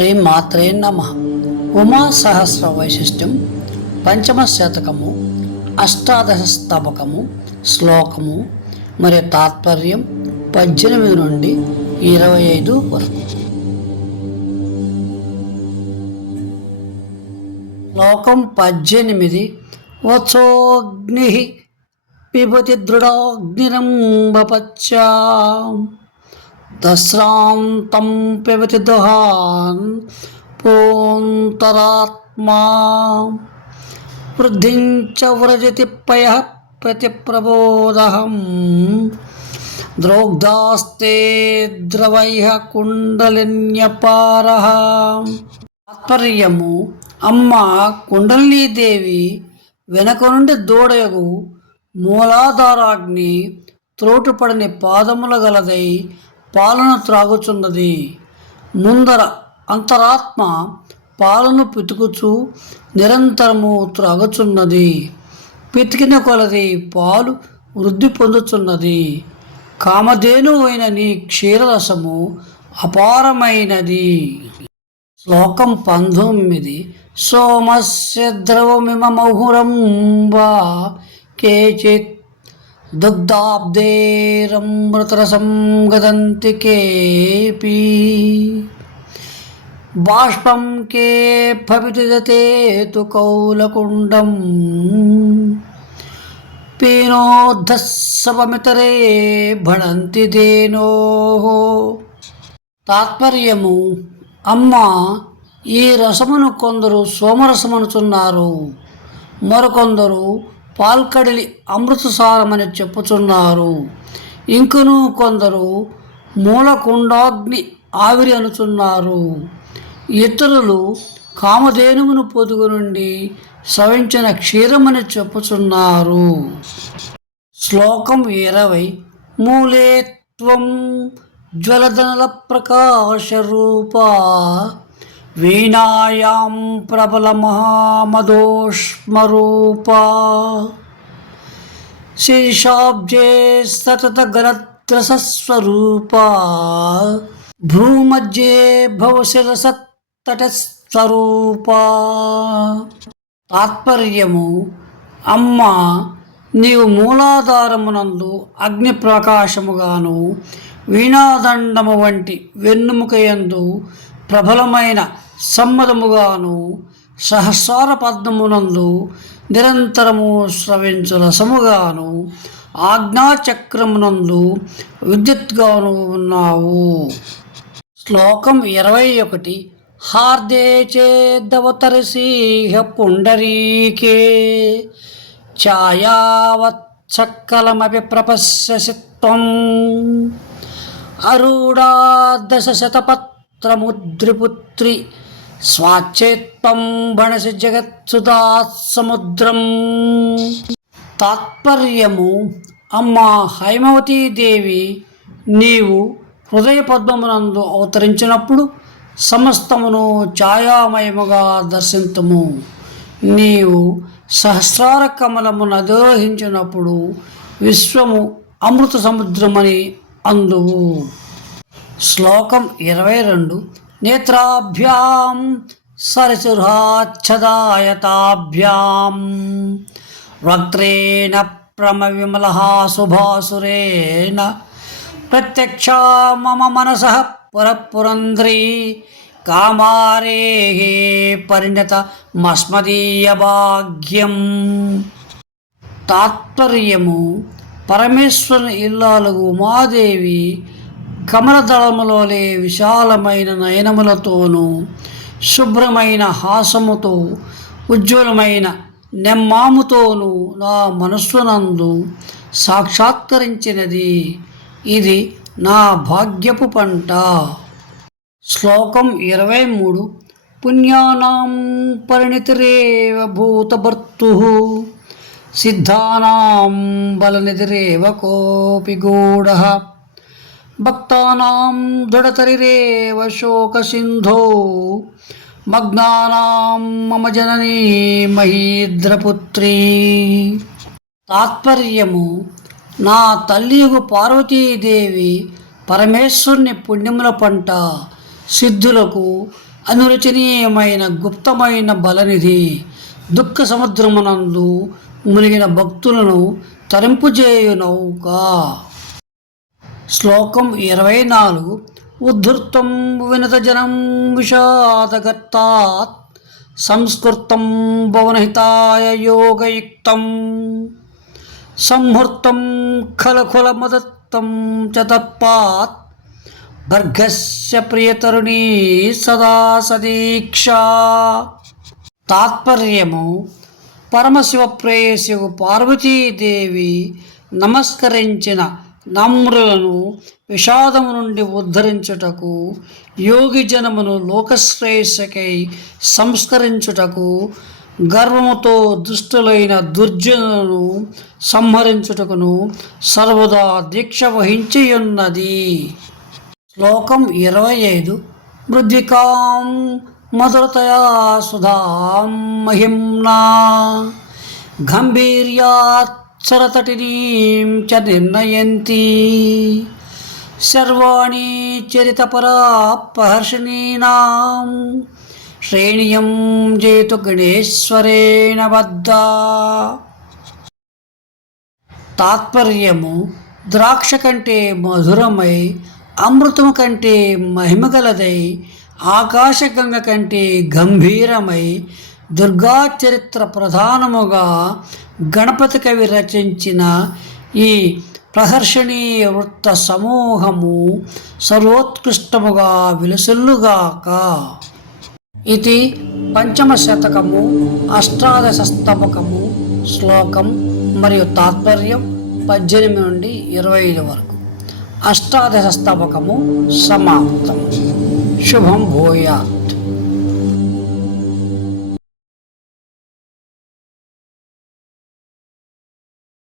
శ్రీమాత్రే నమ. ఉమా సహస్ర వైశిష్ట్యం పంచమ శతకము అష్టాదశ స్తబకము శ్లోకము మరియు తాత్పర్యం పద్దెనిమిది నుండి ఇరవై ఐదు వరకు. శ్లోకం పద్దెనిమిది వచోగ్ని పిబతి దృఢోగ్నిరంబపచ్చా. దశ్రాంతం పిబతి దుహాన్ పూంతరాత్మా వృద్ధించ వ్రజతి పయ ప్రతిప్రబోధహం. ద్రోగ్ధాస్తే ద్రవైహ కుండలిన్యపార. తాత్పర్యము అమ్మ కుండలినీదేవి వెనక నుండి దూడయగు మూలాధారాగ్ని త్రోటుపడని పాదముల గలదై పాలను త్రాగుచున్నది. ముందర అంతరాత్మ పాలను పితుకుచు నిరంతరము త్రాగుచున్నది. పితికిన కొలది పాలు వృద్ధి పొందుచున్నది. కామధేను అయిన నీ క్షీరరసము అపారమైనది. శ్లోకం పంతొమ్మిది. సోమస్య ద్రవమిమౌహురం వా కేచిత్ దుగ్ధాబ్దేరమృతరసం గదంతి కేపి బాష్పం కే భవితుజతే తు కౌలకుండం పీనోద్ధస్సవమితరే భణంతి దేనో తాత్పర్యము అమ్మ ఈ రసమును కొందరు సోమరసమనుచున్నారు. మరికొందరు పాల్కడలి అమృతసారమని చెప్పుచున్నారు. ఇంకను కొందరు మూలకుండాగ్ని ఆవిరి అనుచున్నారు. ఇతరులు కామధేనువును పొదుగు నుండి సవించిన క్షీరమని చెప్పుచున్నారు. శ్లోకం ఇరవై. మూలేత్వం జ్వలదనల ప్రకాశరూపా వీణాయాం ప్రబల మహామదోష్మరూపా. శీర్షాబ్జే సతత గణత్రసస్వరూపా భ్రూమధ్యే భవశిరసత్తటస్వరూపా తాత్పర్యము అమ్మ నీవు మూలాధారమునందు అగ్ని ప్రకాశముగాను వీణాదండము వంటి వెన్నుముకయందు ప్రబలమైన సమ్మదముగాను సహస్ర పద్మమునందు నిరంతరము స్రవించు రసముగాను ఆజ్ఞాచక్రమునందు విద్యుత్గాను ఉన్నావు. శ్లోకం ఇరవై ఒకటి. హార్దే చేద్దవతరసీహ పుండరీకే ఛాయావత్సక్కలమపి ప్రపశ్యసి త్వం. అరూఢా దశశతపత్రముద్రిపుత్రి స్వాచ్చేత్వం భణసి జగత్సుదా సముద్రం. తాత్పర్యము అమ్మ హైమవతీదేవి నీవు హృదయ పద్మమునందు అవతరించినప్పుడు సమస్తమును ఛాయామయముగా దర్శింతము. నీవు సహస్రార కమలమును అధిరోహించినప్పుడు విశ్వము అమృత సముద్రమని అందువు. శ్లోకం ఇరవై రెండు. నేత్రాభ్యాం సరసురాచ్ఛదాయతాభ్యాం. వక్త్రేణ ప్రమవిమల శుభాసురేణ ప్రత్యక్ష మమ మనస పురపురంధ్రీ. కామారే పరిణత మస్మదీయ భాగ్యం తాత్పర్యము పరమేశ్వరుని ఇల్లాలుగు ఉమాదేవి కమలదళములోనే విశాలమైన నయనములతోనూ శుభ్రమైన హాసముతో ఉజ్వలమైన నెమ్మాముతోనూ నా మనస్సునందు సాక్షాత్కరించినది. ఇది నా భాగ్యపు పంట. శ్లోకం ఇరవై మూడు పుణ్యానాం పరిణితిరేవ భూతభర్తు సిద్ధానాం బలనిధిరేవ కోపి గూఢ. భక్తానాం దృఢతరిరేవ శోకసింధో. మగ్నానాం మమ జననీ మహీద్రపుత్రీ. తాత్పర్యము నా తల్లియుగు పార్వతీదేవి పరమేశ్వరుని పుణ్యముల పంట సిద్ధులకు అనురచనీయమైన గుప్తమైన బలనిధి. దుఃఖ సముద్రమునందు మునిగిన భక్తులను తరింపుజేయు నౌక శ్లోకం ఇరవై నాలుగు. ఉద్ధృతం వినతజనం విషాదగత్తాత్ సంస్కృతం భవనహితాయ యోగయుక్తం. సంహృతం ఖలఖులమదత్తం చ తత్పాత్. భర్గస్య ప్రియతరుణీ సదా సదీక్షా. తాత్పర్యము పరమశివ ప్రేయసివు పార్వతీదేవి నమస్కరించిన నమ్రులను విషాదము నుండి ఉద్ధరించుటకు యోగి జనమును లోకశ్రేయస్కై సంస్కరించుటకు గర్వముతో దుష్టులైన దుర్జనులను సంహరించుటకును సర్వదా దీక్ష వహించియున్నది. శ్లోకం ఇరవై ఐదు మృద్వికాం మధురతయా సుధాం మహిమ్నా. గంభీర్యాత్ సరతటినీం చ నిర్ణయంతి సర్వాణి చరితపరాపహర్షణీనాం శ్రేణియం జేతు గణేశ్వరేణ వద్ద తాత్పర్యము ద్రాక్ష కంటే మధురమై అమృతము కంటే మహిమగలదై ఆకాశగంగ కంటే గంభీరమై దుర్గా చరిత్ర ప్రధానముగా గణపతి కవి రచించిన ఈ ప్రహర్షణీయ వృత్త సమూహము సర్వోత్కృష్టముగా విలసిల్లుగాక. ఇది పంచమ శతకము అష్టాదశ స్తమకము శ్లోకం మరియు తాత్పర్యం పద్దెనిమిది నుండి ఇరవై ఐదు వరకు. అష్టాదశ స్తమకము సమాప్తం. శుభం భూయాత్.